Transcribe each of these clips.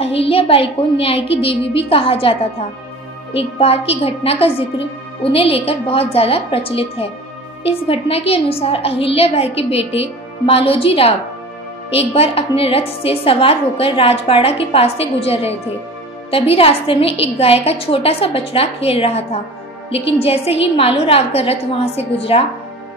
अहिल्याबाई को न्याय की देवी भी कहा जाता था। एक बार की घटना का जिक्र उन्हें लेकर बहुत ज्यादा प्रचलित है। इस घटना के अनुसार अहिल्याबाई के बेटे मालोजी राव एक बार अपने रथ से सवार होकर राजवाड़ा के पास से गुजर रहे थे। तभी रास्ते में एक गाय का छोटा सा बछड़ा खेल रहा था, लेकिन जैसे ही मालो राव का रथ वहां से गुजरा,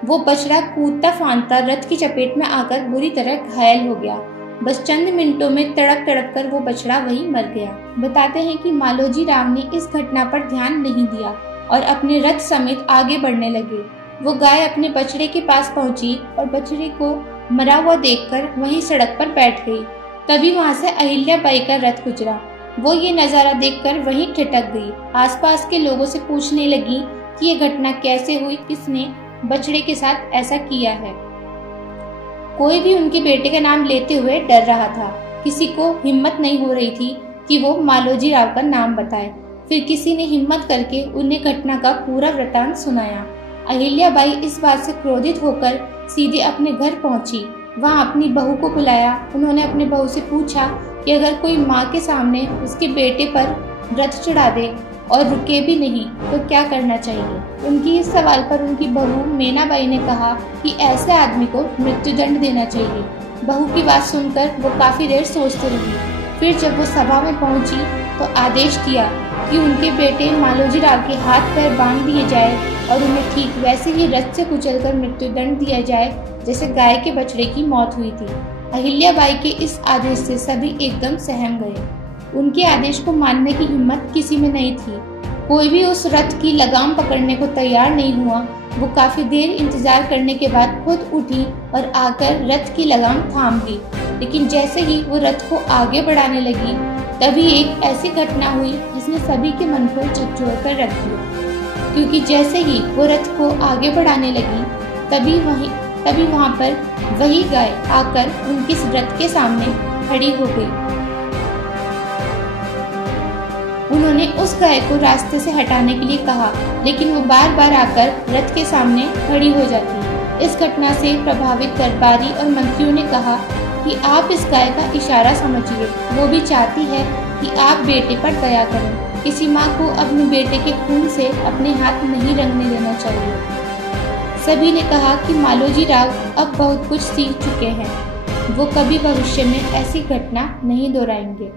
वो बछड़ा कूदता फांदता रथ की चपेट में आकर बुरी तरह घायल हो गया। बस चंद मिनटों में तड़प तड़प कर वो बछड़ा वहीं मर गया। बताते हैं कि मालोजी राव ने इस घटना पर ध्यान नहीं दिया और अपने रथ समेत आगे बढ़ने लगे। वो गाय अपने बछड़े के पास पहुंची और बछड़े को मरा हुआ देखकर वहीं सड़क पर बैठ गई। तभी वहां से अहिल्याबाई का रथ गुजरा। वो ये नजारा देखकर वहीं ठिठक गई। आसपास के लोगों से पूछने लगी कि ये घटना कैसे हुई, किसने बछड़े के साथ ऐसा किया है। कोई भी उनके बेटे का नाम लेते हुए डर रहा था। किसी को हिम्मत नहीं हो रही थी कि वो मालोजी राव का नाम बताए। फिर किसी ने हिम्मत करके उन्हें घटना का पूरा वृतांत सुनाया। अहिल्याबाई इस बात से क्रोधित होकर सीधे अपने घर पहुंची। वहां अपनी बहू को बुलाया। उन्होंने अपने बहू से पूछा कि अगर कोई माँ के सामने उसके बेटे पर रथ चढ़ा दे और रुके भी नहीं तो क्या करना चाहिए। उनकी इस सवाल पर उनकी बहू मीनाबाई ने कहा कि ऐसे आदमी को मृत्युदंड देना चाहिए। बहू की बात सुनकर वो काफी देर सोचती रही। फिर जब वो सभा में पहुंची तो आदेश दिया कि उनके बेटे मालोजी राव के हाथ पैर बांध दिए जाए और उन्हें ठीक वैसे ही रथ से कुचलकर मृत्युदंड दिया जाए जैसे गाय के बछड़े की मौत हुई थी। अहिल्याबाई के इस आदेश से सभी एकदम सहम गए। उनके आदेश को मानने की हिम्मत किसी में नहीं थी। कोई भी उस रथ की लगाम पकड़ने को तैयार नहीं हुआ। वो काफी देर इंतजार करने के बाद खुद उठी और आकर रथ की लगाम थाम ली। लेकिन जैसे ही वो रथ को आगे बढ़ाने लगी, तभी एक ऐसी घटना हुई जिसने सभी के मन को झकझोर कर रख दिया। क्योंकि जैसे ही वो रथ को आगे बढ़ाने लगी, तभी वहां पर वही गाय आकर उनके रथ के सामने खड़ी हो गई। उन्होंने उस गाय को रास्ते से हटाने के लिए कहा, लेकिन वो बार बार आकर रथ के सामने खड़ी हो जाती। इस घटना से प्रभावित दरबारी और मंत्रियों ने कहा कि आप इस गाय का इशारा समझिए। वो भी चाहती है कि आप बेटे पर दया करें। किसी माँ को अपने बेटे के खून से अपने हाथ नहीं रंगने देना चाहिए। सभी ने कहा कि मालोजी राव अब बहुत कुछ सीख चुके हैं। वो कभी भविष्य में ऐसी घटना नहीं दोहराएंगे।